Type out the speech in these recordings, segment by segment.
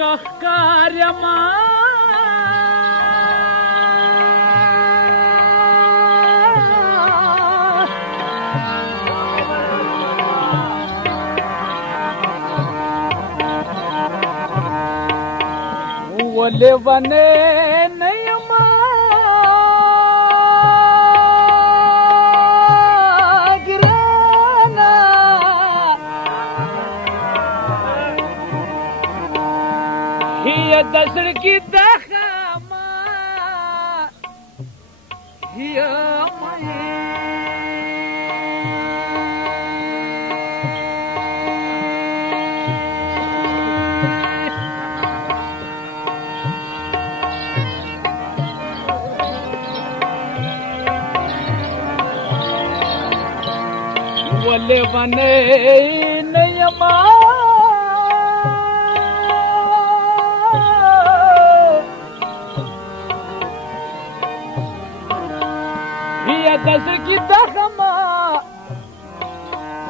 कार्यमा ओले बने नयमा गिराना हिया दसर की दखमा हिया ओले बने नयमा हिया दसर की दखमा हिया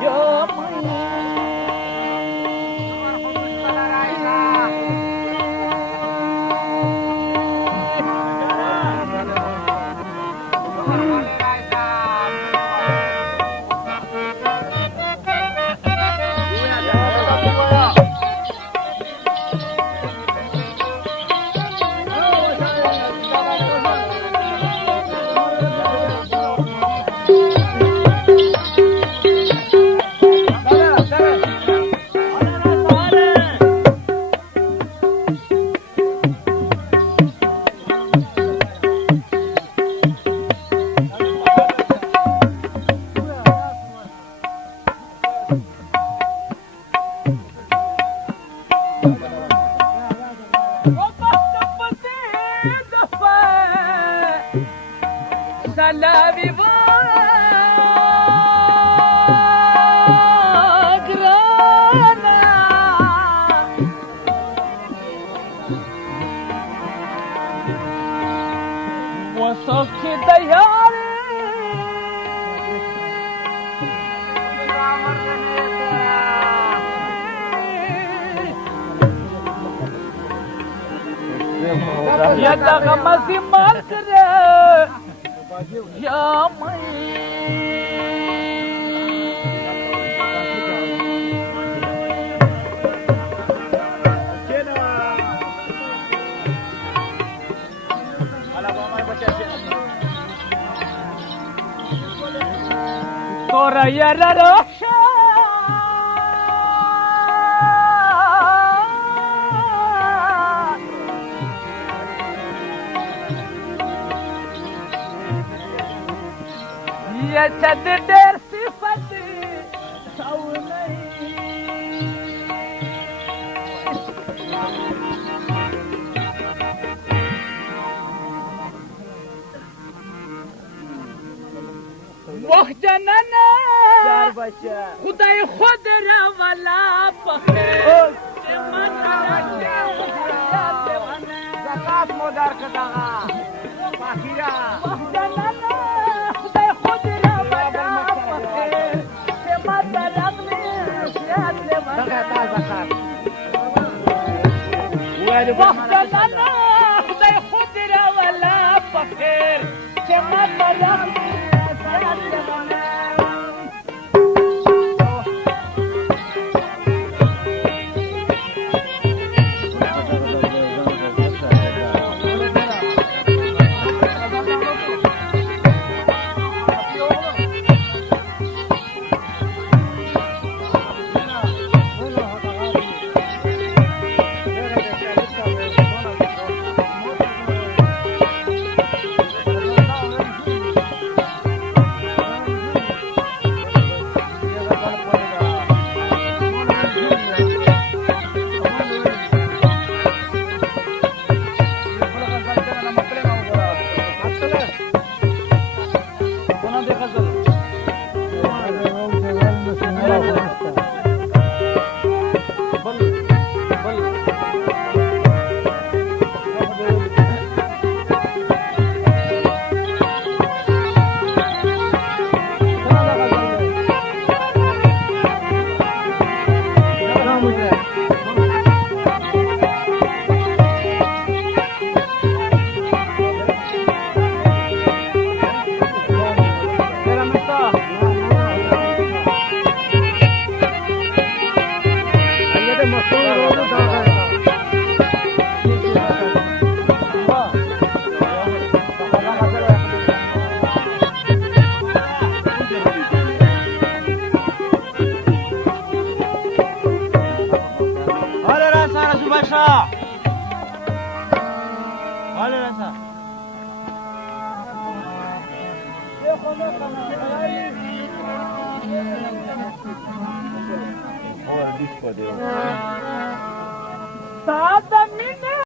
या दगमसी मात्र या तोरा यार रोशा ये चद देर सिफत सौ मोह जनना खुदाई खुद वाला ज़कात मोदार कदागा पाखिरा मोह जनना खुदाई खुद वाला के मदद अपने सियात ले ज़कात मोह जनना खुदाई खुद वाला फकीर के मदद अपने راشا حاله رسا साथ मीन